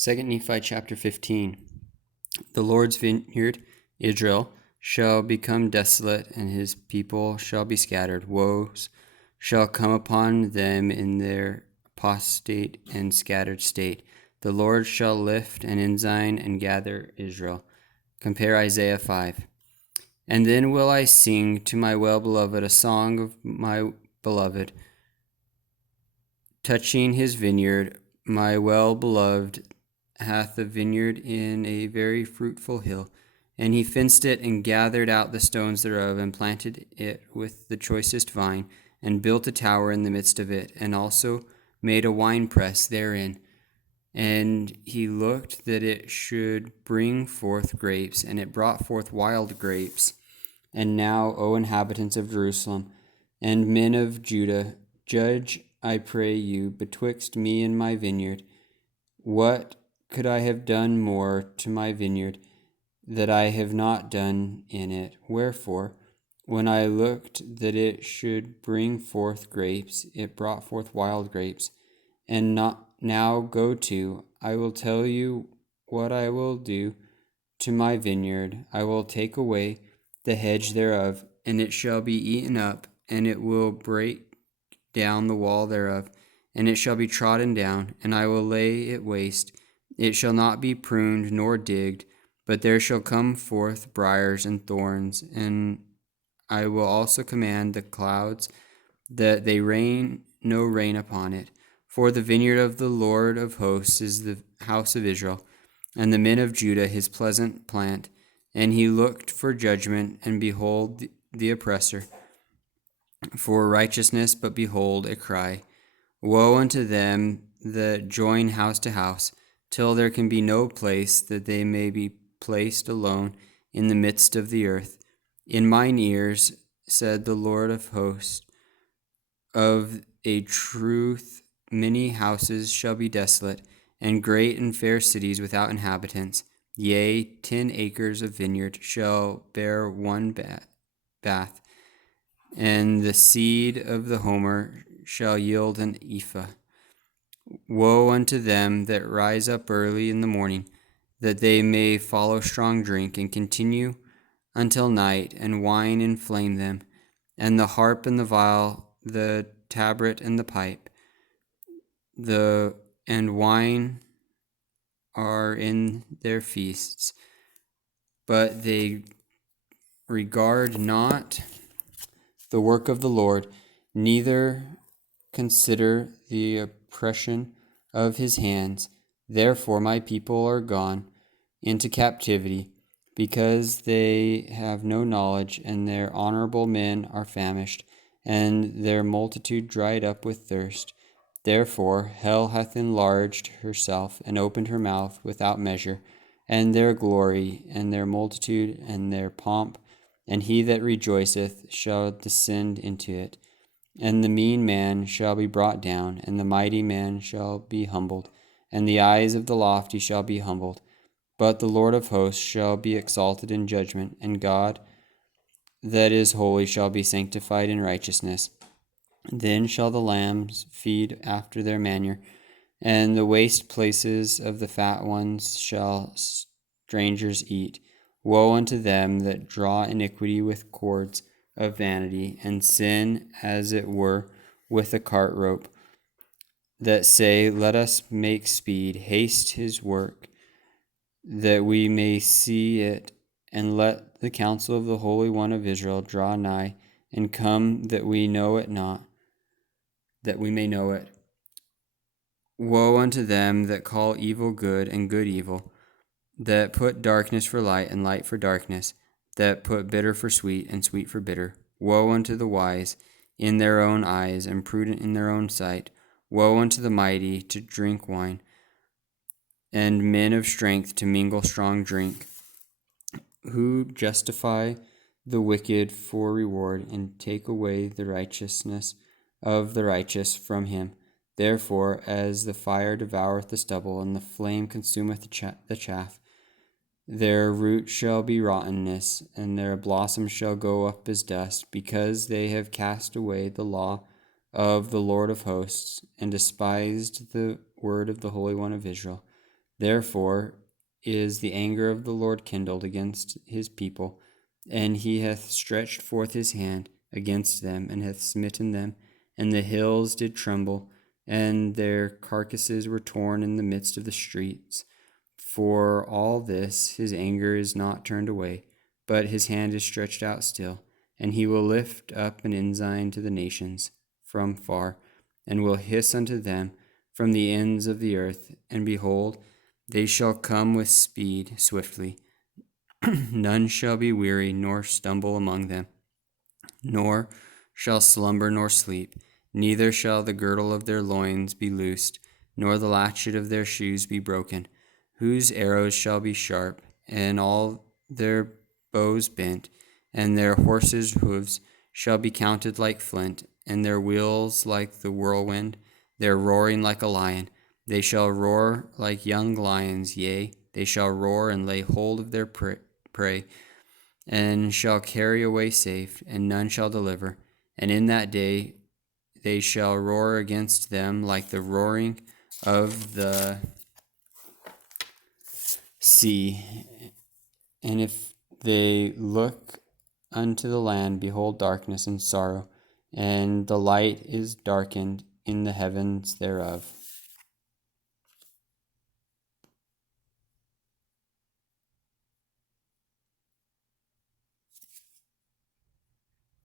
2 Nephi chapter 15. The Lord's vineyard, Israel, shall become desolate, and his people shall be scattered. Woes shall come upon them in their apostate and scattered state. The Lord shall lift an ensign and gather Israel. Compare Isaiah 5. And then will I sing to my well-beloved a song of my beloved, touching his vineyard. My well-beloved hath a vineyard in a very fruitful hill, and he fenced it and gathered out the stones thereof, and planted it with the choicest vine, and built a tower in the midst of it, and also made a winepress therein. And he looked that it should bring forth grapes, and it brought forth wild grapes. And now, O inhabitants of Jerusalem, and men of Judah, judge, I pray you, betwixt me and my vineyard. What could I have done more to my vineyard that I have not done in it? Wherefore, when I looked that it should bring forth grapes, it brought forth wild grapes. And now go to, I will tell you what I will do to my vineyard. I will take away the hedge thereof, and it shall be eaten up, and it will break down the wall thereof, and it shall be trodden down, and I will lay it waste. It shall not be pruned nor digged, but there shall come forth briars and thorns, and I will also command the clouds that they rain no rain upon it. For the vineyard of the Lord of hosts is the house of Israel, and the men of Judah his pleasant plant. And he looked for judgment, and behold the oppressor, for righteousness, but behold a cry. Woe unto them that join house to house, till there can be no place that they may be placed alone in the midst of the earth. In mine ears, said the Lord of hosts, of a truth many houses shall be desolate, and great and fair cities without inhabitants. Yea, 10 acres of vineyard shall bear one bath, and the seed of the homer shall yield an ephah. Woe unto them that rise up early in the morning, that they may follow strong drink, and continue until night, and wine inflame them, and the harp and the viol, the tabret and the pipe, and wine are in their feasts, but they regard not the work of the Lord, neither consider the oppression of his hands. Therefore my people are gone into captivity, because they have no knowledge, and their honorable men are famished, and their multitude dried up with thirst. Therefore hell hath enlarged herself, and opened her mouth without measure, and their glory, and their multitude, and their pomp, and he that rejoiceth shall descend into it. And the mean man shall be brought down, and the mighty man shall be humbled, and the eyes of the lofty shall be humbled. But the Lord of hosts shall be exalted in judgment, and God that is holy shall be sanctified in righteousness. Then shall the lambs feed after their manner, and the waste places of the fat ones shall strangers eat. Woe unto them that draw iniquity with cords of vanity, and sin as it were with a cart rope, that say, Let us make speed, haste his work, that we may see it, and let the counsel of the Holy One of Israel draw nigh, and come that we know it not, that we may know it. Woe unto them that call evil good, and good evil, that put darkness for light, and light for darkness, that put bitter for sweet, and sweet for bitter. Woe unto the wise in their own eyes, and prudent in their own sight. Woe unto the mighty to drink wine, and men of strength to mingle strong drink, who justify the wicked for reward, and take away the righteousness of the righteous from him. Therefore, as the fire devoureth the stubble, and the flame consumeth the chaff, their root shall be rottenness, and their blossom shall go up as dust, because they have cast away the law of the Lord of hosts, and despised the word of the Holy One of Israel. Therefore is the anger of the Lord kindled against his people, and he hath stretched forth his hand against them, and hath smitten them, and the hills did tremble, and their carcasses were torn in the midst of the streets. For all this his anger is not turned away, but his hand is stretched out still, and he will lift up an ensign to the nations from far, and will hiss unto them from the ends of the earth. And behold, they shall come with speed swiftly. None shall be weary nor stumble among them, nor shall slumber nor sleep. Neither shall the girdle of their loins be loosed, nor the latchet of their shoes be broken. Whose arrows shall be sharp, and all their bows bent, and their horses' hoofs shall be counted like flint, and their wheels like the whirlwind, their roaring like a lion. They shall roar like young lions, yea, they shall roar and lay hold of their prey, and shall carry away safe, and none shall deliver. And in that day they shall roar against them like the roaring of the sea. And if they look unto the land, behold darkness and sorrow, and the light is darkened in the heavens thereof.